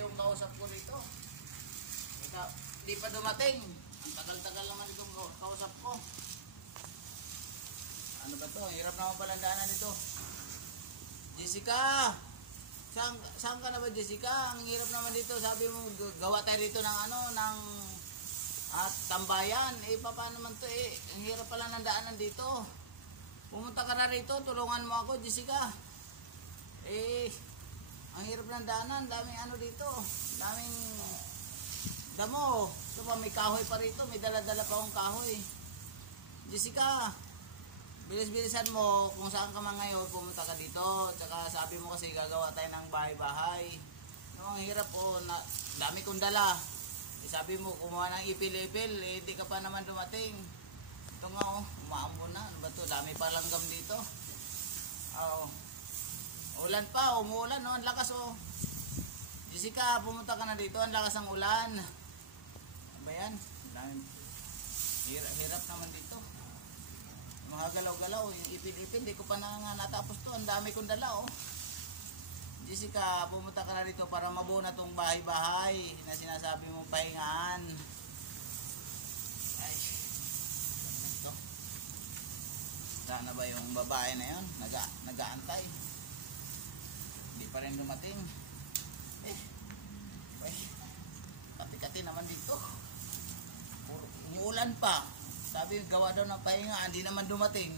yung kausap ko dito. Di pa dumating. Ang tagal-tagal naman itong kausap ko. Ano ba to? Hirap naman pala ang daanan dito. Jessica! Saan ka na ba, Jessica? Ang hirap naman dito. Sabi mo, gawa tayo dito ng ng tambayan. Paano naman to Ang hirap pala ng daanan dito. Pumunta ka na rito. Tulungan mo ako, Jessica. Ang hirap ng daanan. Daming dito. Daming damo. Ito pa, may kahoy pa rito. May dala-dala pa akong kahoy. Jessica, bilis-bilisan mo kung saan ka man ngayon, pumunta ka dito. Tsaka sabi mo kasi gagawa tayo ng bahay-bahay. Ang hirap dami kong dala. Sabi mo kumuha ng ipil-ipil, hindi ka pa naman dumating. Ito nga umaambon na. Ano ba to? Dami pa langgam dito. Ulan pa, umuulan ang lakas Jessica, pumunta ka na dito, ang lakas ng ulan. Ano ba yan? Hirap naman dito. Mga galaw-galaw, yung ipil-ipil, di ko pa natapos to. Ang dami kong dala Jessica, pumunta ka na rito para mabuo na tong bahay-bahay na sinasabi mong pahingaan. Ay, ito. Sana ba yung babae na yun? Nag-aantay. Hindi pa rin dumating. Kati-kati naman dito. Umuulan pa. Sabi, gawa daw ng pahinga, hindi naman dumating.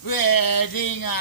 Pwede nga!